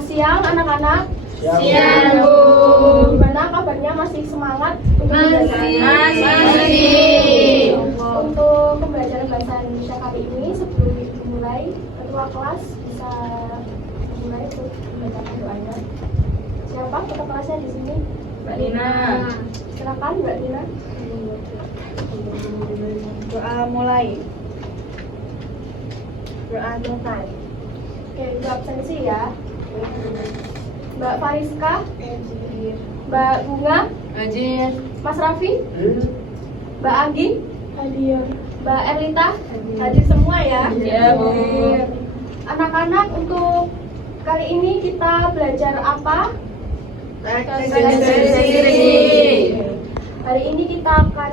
Selamat siang anak-anak. Siang, Bu. Gimana kabarnya, masih semangat untuk belajar? Masih. Untuk pembelajaran bahasa Indonesia kali ini, sebelum dimulai, ketua kelas bisa dimulai untuk membacakan doanya. Siapa ketua kelasnya di sini? Mbak Dina. Silakan Mbak Dina. Doa mulai. Doa mulai. Oke, ibu absensi ya. Mbak Fariska, Mbak Bunga, Hadir. Mas Raffi, Mbak Agi, hadir. Mbak Erlita, hadir semua ya. Ya, Bu. Anak-anak, untuk kali ini kita belajar apa? Hari ini kita akan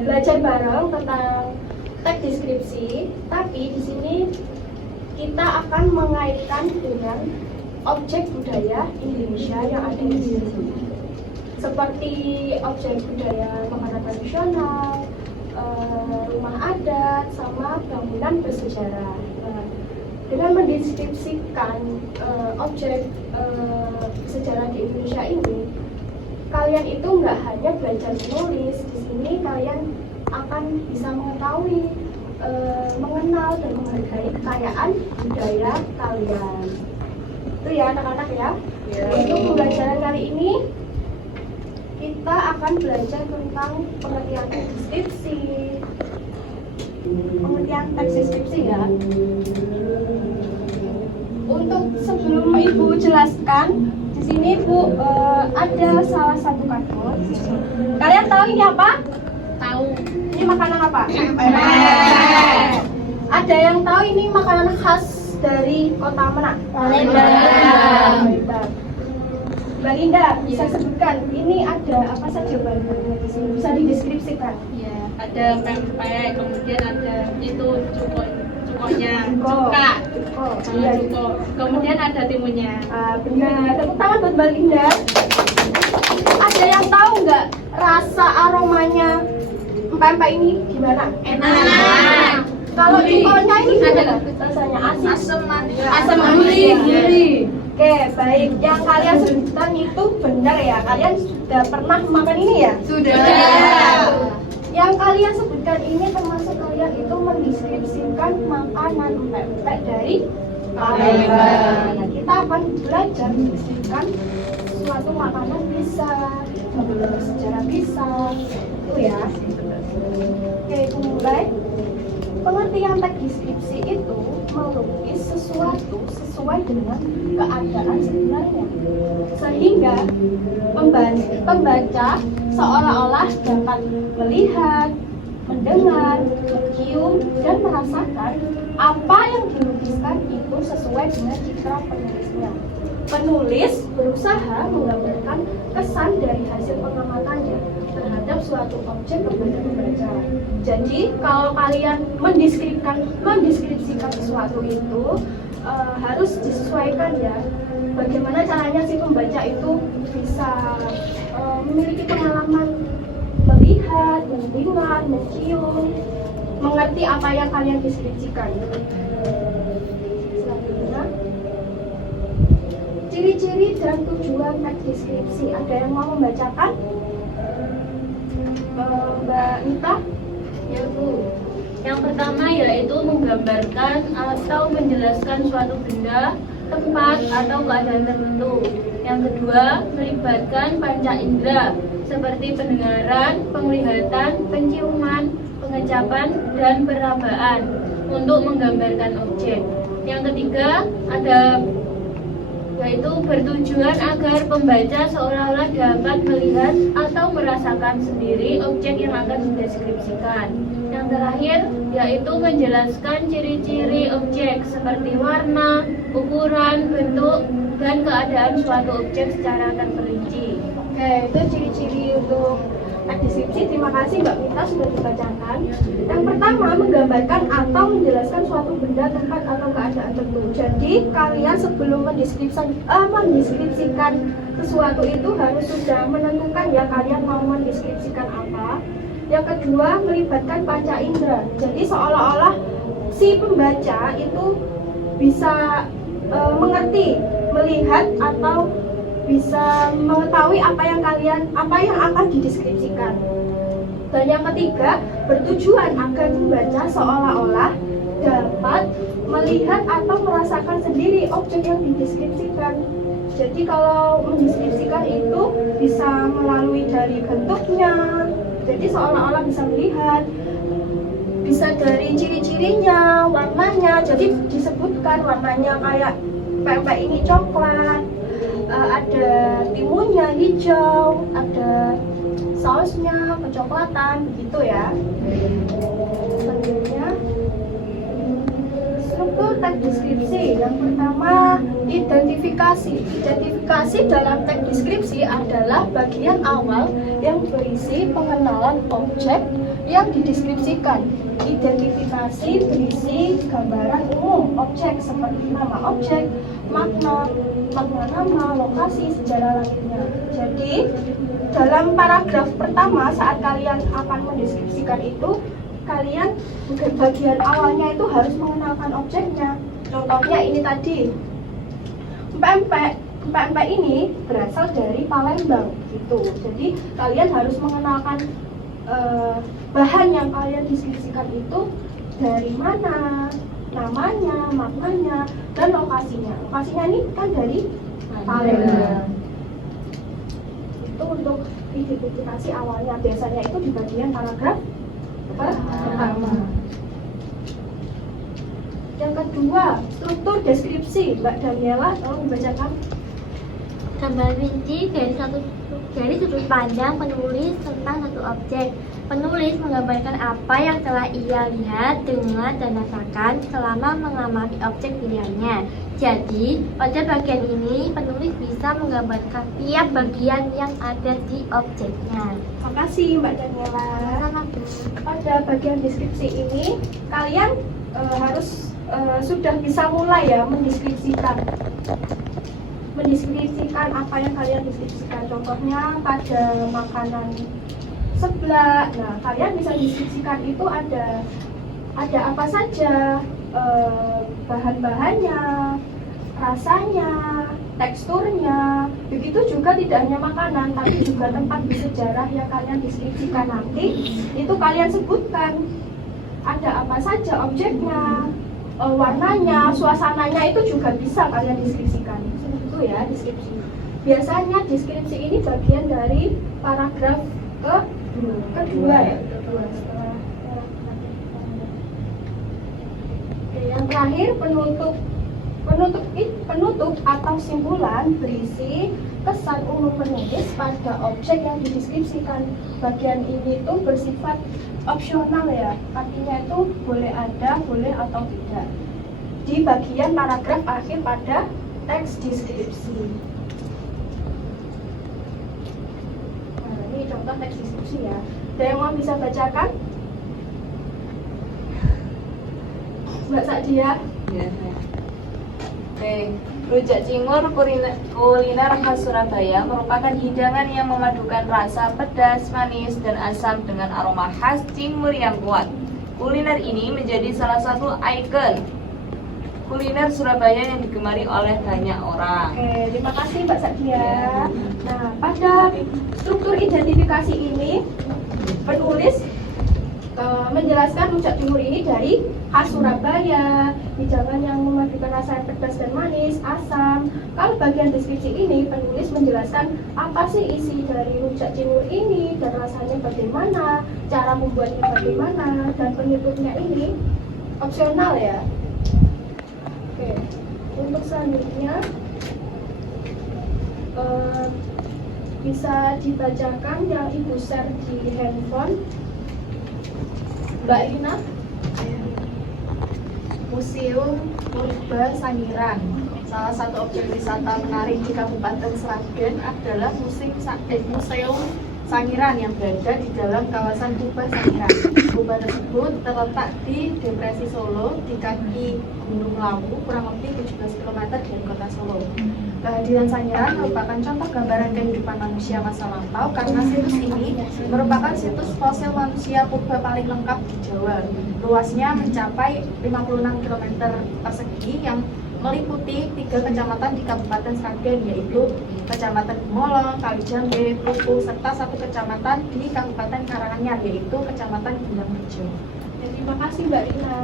belajar bareng tentang teks deskripsi, tapi di sini kita akan mengaitkan dengan objek budaya Indonesia yang ada di sini, seperti objek budaya makanan tradisional, rumah adat, sama bangunan bersejarah. Nah, dengan mendeskripsikan objek sejarah di Indonesia ini, kalian itu nggak hanya belajar menulis. Di sini kalian akan bisa mengetahui, mengenal dan menghargai kekayaan budaya kalian. Itu ya anak-anak ya. Untuk pembelajaran kali ini kita akan belajar tentang pengertian deskripsi, pengertian teks deskripsi ya. Untuk sebelum Ibu jelaskan, di sini Bu ada salah satu kartu. Kalian tahu ini apa? Tahu. Ini makanan apa? Ada yang tahu ini makanan khas dari kota mana? Palembang. Mbak Linda, bisa sebutkan ini ada apa saja bahan-bahannya di sini? Bisa dideskripsikan? Ya, ada pempek, kemudian ada itu cukoknya, Cuko. cuka, Iya. cuko. Kemudian ada timunnya. Benar. Tepuk tangan buat Mbak Linda. Ada yang tahu nggak rasa aromanya pempek ini gimana? Enak. Kalau cukonya ini gimana? Ada. Rasanya asin. Asam manis. Oke, baik. Yang kalian sebutkan itu benar ya. Kalian sudah pernah makan ini ya? Sudah. Yang kalian sebutkan ini termasuk kalian itu mendeskripsikan makanan pempek dari Palembang. Nah, kita akan belajar mendeskripsikan suatu makanan bisa, bangunan bersejarah bisa. Itu ya. Oke, itu mulai. Pengertian teks deskripsi itu melukis sesuatu sesuai dengan keadaan sebenarnya, sehingga pembaca seolah-olah dapat melihat, mendengar, mencium, dan merasakan apa yang dilukiskan itu sesuai dengan citra penulisnya. Penulis berusaha menggambarkan kesan dari hasil pengamatannya terhadap suatu objek kepada pembaca. Jadi kalau kalian mendeskripsikan sesuatu itu harus disesuaikan ya. Bagaimana caranya si pembaca itu bisa memiliki pengalaman melihat, mendengar, mencium, mengerti apa yang kalian deskripsikan. Selanjutnya, ciri-ciri dan tujuan teks deskripsi. Ada yang mau membacakan? Mbak Nita? Ya, Bu. Yang pertama yaitu menggambarkan atau menjelaskan suatu benda, tempat, atau keadaan tertentu. Yang kedua, melibatkan panca indera seperti pendengaran, penglihatan, penciuman, pengecapan, dan perabaan untuk menggambarkan objek. Yang ketiga, ada yaitu bertujuan agar pembaca seolah-olah dapat melihat atau merasakan sendiri objek yang akan dideskripsikan. Yang terakhir yaitu menjelaskan ciri-ciri objek seperti warna, ukuran, bentuk, dan keadaan suatu objek secara terperinci. Oke, itu ciri-ciri untuk teks deskripsi. Terima kasih Mbak Mita sudah dibacakan. Yang pertama, menggambarkan atau menjelaskan suatu benda, tempat, atau keadaan tertentu. Jadi kalian sebelum mendeskripsikan sesuatu itu harus sudah menentukan ya kalian mau mendeskripsikan apa. Yang kedua, melibatkan panca indera. Jadi seolah-olah si pembaca itu bisa mengerti melihat atau bisa mengetahui apa yang akan dideskripsikan. Dan yang ketiga, bertujuan agar pembaca seolah-olah dapat melihat atau merasakan sendiri objek yang dideskripsikan. Jadi kalau mendeskripsikan itu bisa melalui dari bentuknya, jadi seolah-olah bisa melihat, bisa dari ciri-cirinya, warnanya. Jadi disebutkan warnanya kayak pempek ini coklat, ada timunnya hijau, ada sausnya kecoklatan, begitu ya. Selanjutnya struktur teks deskripsi. Yang pertama, identifikasi. Identifikasi dalam teks deskripsi adalah bagian awal yang berisi pengenalan objek yang dideskripsikan. Identifikasi berisi gambaran umum objek seperti nama objek, makna nama, lokasi, sejarah lainnya. Jadi dalam paragraf pertama saat kalian akan mendeskripsikan itu, kalian bagian awalnya itu harus mengenalkan objeknya. Contohnya ini tadi, pempek ini berasal dari Palembang gitu. Jadi kalian harus mengenalkan bahan yang kalian deskripsikan itu dari mana, namanya, maknanya, dan lokasinya. Lokasinya ini kan dari Palembang. Itu untuk identifikasi awalnya. Biasanya itu di bagian paragraf pertama. Yang kedua, struktur deskripsi. Mbak Daniela, tolong dibacakan. Gambar rinci dari sudut pandang penulis tentang satu objek. Penulis menggambarkan apa yang telah ia lihat, dengar, dan rasakan selama mengamati objek pilihannya. Jadi, pada bagian ini penulis bisa menggambarkan tiap bagian yang ada di objeknya. Terima kasih Mbak Daniela. Pada bagian deskripsi ini, kalian harus sudah bisa mulai ya mendeskripsikan apa yang kalian deskripsikan. Contohnya pada makanan seblak. Nah, kalian bisa deskripsikan itu ada apa saja, bahan-bahannya, rasanya, teksturnya. Begitu juga tidak hanya makanan, tapi juga tempat bersejarah yang kalian deskripsikan nanti. Itu kalian sebutkan ada apa saja objeknya, warnanya, suasananya, itu juga bisa kalian deskripsikan. Itu ya deskripsi. Biasanya deskripsi ini bagian dari paragraf kedua ya. Oke, yang terakhir penutup atau simpulan berisi kesan umum penulis pada objek yang dideskripsikan. Bagian ini itu bersifat opsional ya, artinya itu boleh ada, boleh atau tidak di bagian paragraf akhir pada teks deskripsi. Nah, ini contoh teks deskripsi ya. Ada yang mau bisa bacakan? Mbak Sadia? Ya. Oke, rujak cingur kuliner khas Surabaya merupakan hidangan yang memadukan rasa pedas, manis, dan asam dengan aroma khas cingur yang kuat. Kuliner ini menjadi salah satu ikon kuliner Surabaya yang digemari oleh banyak orang. Oke, terima kasih Mbak Sadia. Nah, pada struktur identifikasi ini, penulis menjelaskan rujak cingur ini dari khas Surabaya, hidangan yang memadukan rasa yang pedas dan manis, asam. Kalau bagian deskripsi ini, penulis menjelaskan apa sih isi dari rujak cingur ini dan rasanya bagaimana, cara membuatnya bagaimana, dan penutupnya ini opsional ya. Oke, untuk selanjutnya bisa dibacakan yang Ibu share di handphone. Mbak Ina. Museum Purba Sangiran. Salah satu objek wisata menarik di Kabupaten Sragen adalah Museum Sangiran yang berada di dalam kawasan Purba Sangiran. Purba tersebut terletak di Depresi Solo di kaki Gunung Lawu, kurang lebih 17 km dari kota Solo. Kehadiran Sangiran merupakan contoh gambaran kehidupan manusia masa lampau karena situs ini merupakan situs fosil manusia purba paling lengkap di Jawa. Luasnya mencapai 56 km persegi yang meliputi 3 kecamatan di Kabupaten Sragen, yaitu Kecamatan Gemolong, Kalijambe, Kluku, serta 1 kecamatan di Kabupaten Karanganyar, yaitu Kecamatan Gulangrejo. Terima kasih Mbak Rina.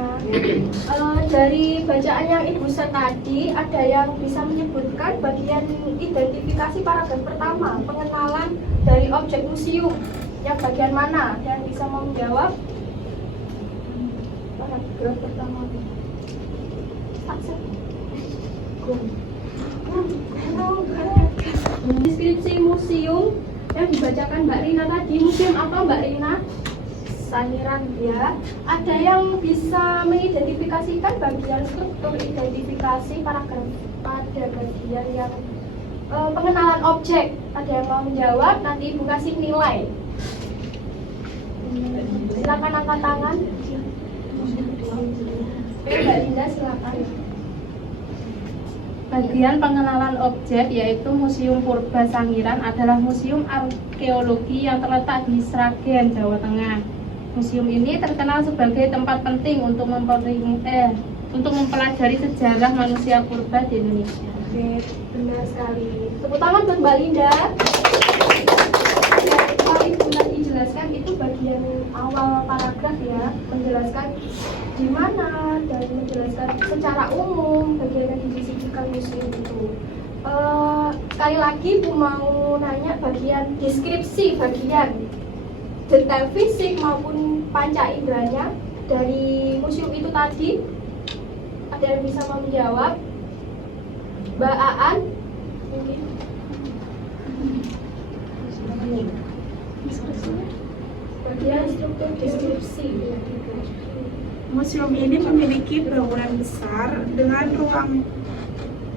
Dari bacaan yang Ibu share tadi, ada yang bisa menyebutkan bagian identifikasi paragraf pertama, pengenalan dari objek museum. Yang bagian mana? Yang bisa mau menjawab? Paragraf pertama. Deskripsi museum yang dibacakan Mbak Rina tadi, museum apa Mbak Rina? Sangiran ya. Ada yang bisa mengidentifikasikan bagian struktur identifikasi paragraf pada bagian yang pengenalan objek. Ada yang mau menjawab? Nanti Ibu kasih nilai. Silakan angkat tangan. Mbak Linda silakan. Bagian pengenalan objek yaitu Museum Purba Sangiran adalah museum arkeologi yang terletak di Sragen, Jawa Tengah. Museum ini terkenal sebagai tempat penting untuk mempelajari sejarah manusia purba di Indonesia. Oke, benar sekali. Tepuk tangan buat Mbak Linda. Ya, kalau Ibu tadi jelaskan itu bagian awal paragraf ya, menjelaskan di mana dan menjelaskan secara umum bagian yang didiskusikan museum itu. Sekali lagi Bu mau nanya bagian deskripsi, bagian detail fisik maupun panca inderanya dari museum itu tadi. Ada yang bisa mau menjawab? Mbak Aan mungkin. Bagian struktur deskripsi. Museum ini memiliki bangunan besar dengan ruang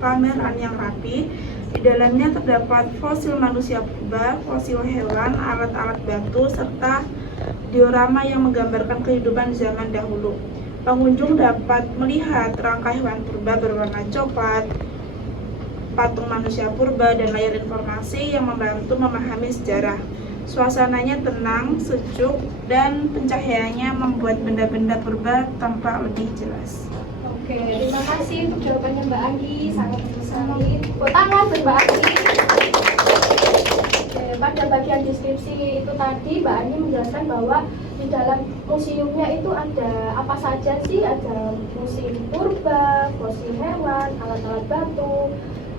pameran yang rapi. Di dalamnya terdapat fosil manusia purba, fosil hewan, alat-alat batu, serta diorama yang menggambarkan kehidupan zaman dahulu. Pengunjung dapat melihat rangka hewan purba berwarna coklat, patung manusia purba, dan layar informasi yang membantu memahami sejarah. Suasananya tenang, sejuk, dan pencahayaannya membuat benda-benda purba tampak lebih jelas. Oke, terima kasih untuk jawabannya Mbak Anggi, sangat bagus sekali. Tepuk tangan buat Mbak Anggi. Oke, pada bagian deskripsi itu tadi Mbak Anggi menjelaskan bahwa di dalam museumnya itu ada apa saja sih? Ada museum purba, fosil hewan, alat-alat batu,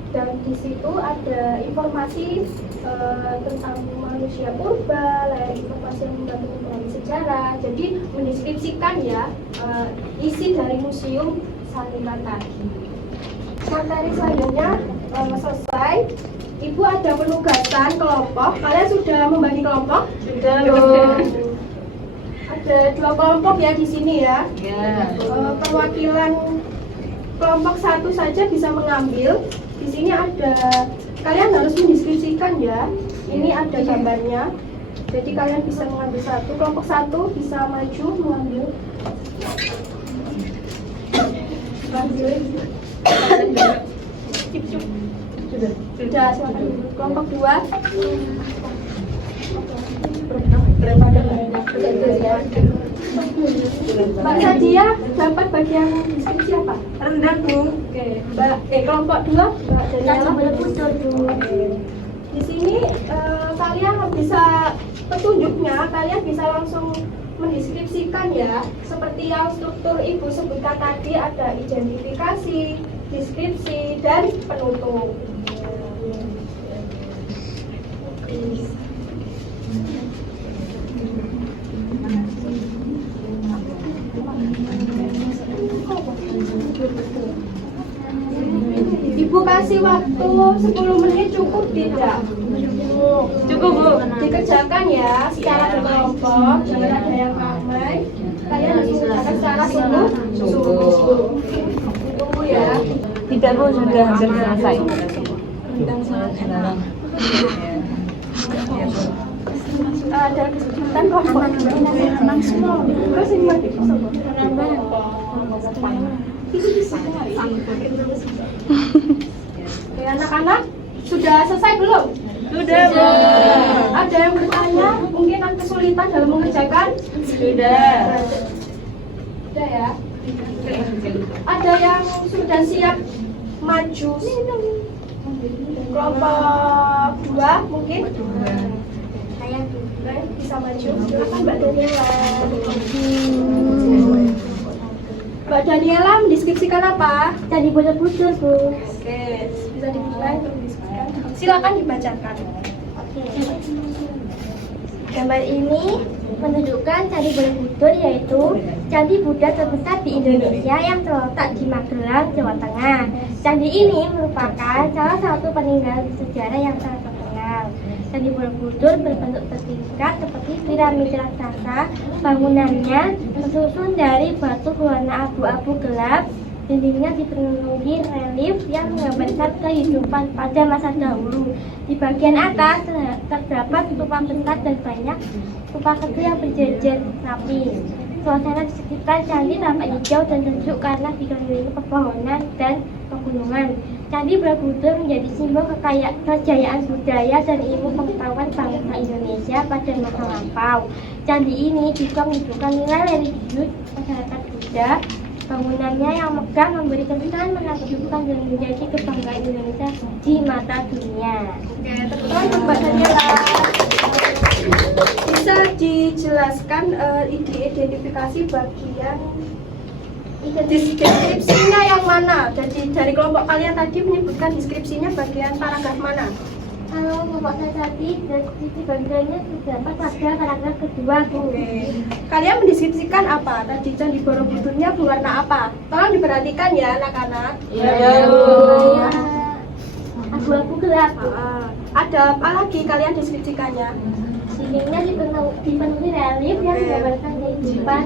dan di situ ada informasi tentang manusia purba, layar informasi yang membantu memahami sejarah. Jadi mendeskripsikan ya isi dari museum Sangiran tadi. Materi selanjutnya selesai. Ibu ada penugasan kelompok. Kalian sudah membagi kelompok? Sudah. Ada 2 kelompok ya di sini ya. Perwakilan kelompok 1 saja bisa mengambil. Di sini ada, kalian harus mendeskripsikan ya. Ini ada gambarnya. Jadi kalian bisa mengambil 1. Kelompok 1 bisa maju mengambil. Sudah, silakan. Kelompok 2. Mbak Nadia dapat bagian deskripsi apa? Rendah, Bu. Oke, Mbak kelompok 2 Mbak Daniela. Di sini kalian bisa petunjuknya, kalian bisa langsung mendeskripsikan ya. Seperti yang struktur Ibu sebutkan tadi, ada identifikasi, deskripsi, dan penutup. Ibu kasih waktu 10 menit cukup tidak? Cukup Bu. Dikerjakan ya secara berkelompok, jangan ada yang ramai. Kalian harus mengerjakan secara sungguh-sungguh. Tunggu ya. Tidak Bu, sudah hampir selesai. Ada kesulitan kelompok. Terus ini lagi Oke, anak-anak sudah selesai belum? Sudah Bu. Ada yang bertanya, mungkin ada kesulitan dalam mengerjakan? Sudah. Sudah ya. Ada yang sudah siap maju. Kelompok 2 mungkin Saya bisa maju. Silakan Mbak Daniela. Mbak Daniela mendeskripsikan apa? Candi Borobudur, Bu. Oke, bisa dimulai untuk mendeskripsikan. Silakan dibacakan. Oke. Gambar ini menunjukkan Candi Borobudur, yaitu candi Buddha terbesar di Indonesia yang terletak di Magelang, Jawa Tengah. Candi ini merupakan salah satu peninggalan sejarah yang sangat terkenal. Candi Borobudur berbentuk bertingkat seperti piramida raksasa. Bangunannya tersusun dari batu berwarna abu-abu gelap. Dindingnya dipenuhi relief yang menggambarkan kehidupan pada masa dahulu. Di bagian atas terdapat stupa besar dan banyak stupa kecil yang berjejer rapi. Suasana di sekitar candi tampak hijau dan sejuk karena dikelilingi pepohonan dan pegunungan. Candi Borobudur menjadi simbol kejayaan budaya dan ilmu pengetahuan bangsa Indonesia pada masa lampau. Candi ini juga menunjukkan nilai religius masyarakat Buddha. Bangunannya yang megah memberi kesan menakjubkan dan menjadi kebanggaan Indonesia di mata dunia. Oke, tepuk tangan untuk Mbak Daniela. Bisa dijelaskan identifikasi bagian deskripsinya yang mana? Jadi dari kelompok kalian tadi menyebutkan deskripsinya bagian paragraf mana? Kalau kelompok saya tadi, deskripsi bagiannya terdapat pada paragraf kedua, Bu. Oke. Kalian mendeskripsikan apa? Tadi Candi Borobudurnya berwarna apa? Tolong diperhatikan ya anak-anak. Abu-abu gelap, Bu. Ada apa lagi kalian deskripsikannya? Dindingnya dipenuhi relief yang menggambarkan kehidupan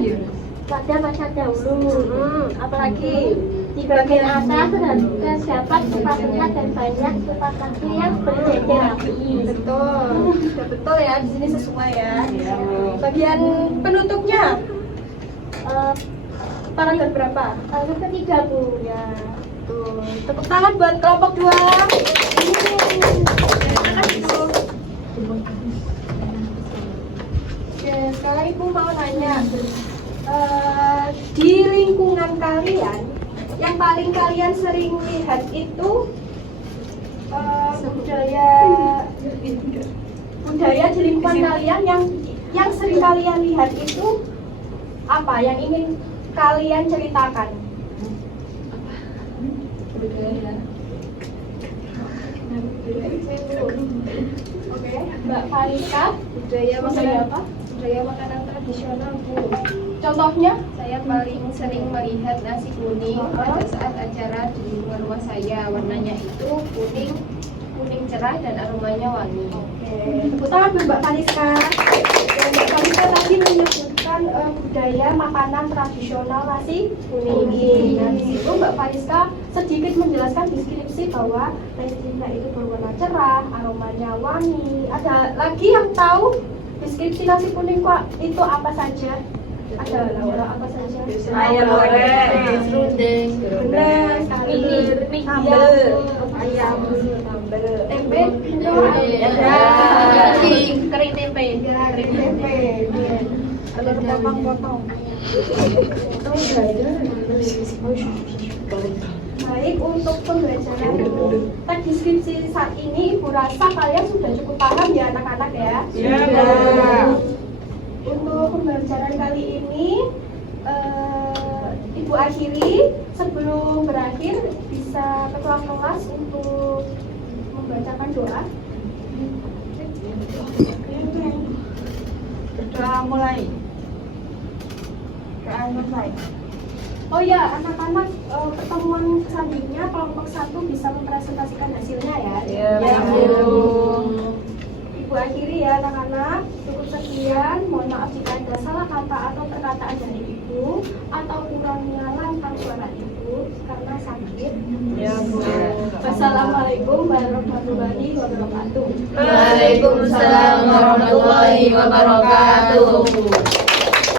pada masa dahulu. Apalagi Di bagian atas terdapat stupa besar dan banyak stupa kecil yang berjejer rapi. betul, sudah betul ya. Di sini sesuai ya. Bagian penutupnya paragraf berapa? Paragraf ketiga, Bu. Ya, betul. Tepuk tangan buat kelompok 2. Oke, sekarang Ibu mau nanya, di lingkungan kalian yang paling kalian sering lihat itu budaya di lingkungan kalian yang sering kalian lihat itu apa? Yang ingin kalian ceritakan? Oke, Mbak Farika, budaya makanan apa? Budaya makanan tradisional, Bu. Contohnya? Saya paling sering melihat nasi kuning pada saat acara di lingkungan rumah saya. Warnanya itu kuning cerah dan aromanya wangi. Oke, tepuk tangan buat Mbak Fariska. Dan Mbak Fariska tadi menyebutkan budaya makanan tradisional nasi kuning. Dan di situ Mbak Fariska sedikit menjelaskan deskripsi bahwa nasi kuning itu berwarna cerah, aromanya wangi. Ada lagi yang tahu deskripsi nasi kuning itu apa saja? Ada apa saja? Ayam goreng, Serundeng, Benar, sambal, ayam, tempe, kering tempe. kering tempe, ada potong-potong. Baik, untuk pembelajaran teks deskripsi saat ini, Ibu rasa kalian sudah cukup paham ya anak-anak ya? Ya. Untuk pembelajaran kali ini, Ibu akhiri. Sebelum berakhir, bisa ketua kelas untuk membacakan doa. Doa mulai. Doa mulai. Oh ya, anak-anak, pertemuan selanjutnya kelompok 1 bisa mempresentasikan hasilnya ya. Ya, Bu. Ibu akhiri ya anak-anak. Cukup sekian. Mohon maaf jika ada salah kata atau perkataan dari Ibu atau kurangnya lantang suara Ibu karena sakit. Ya, Bu. Wassalamualaikum warahmatullahi wabarakatuh. Waalaikumsalam warahmatullahi wabarakatuh.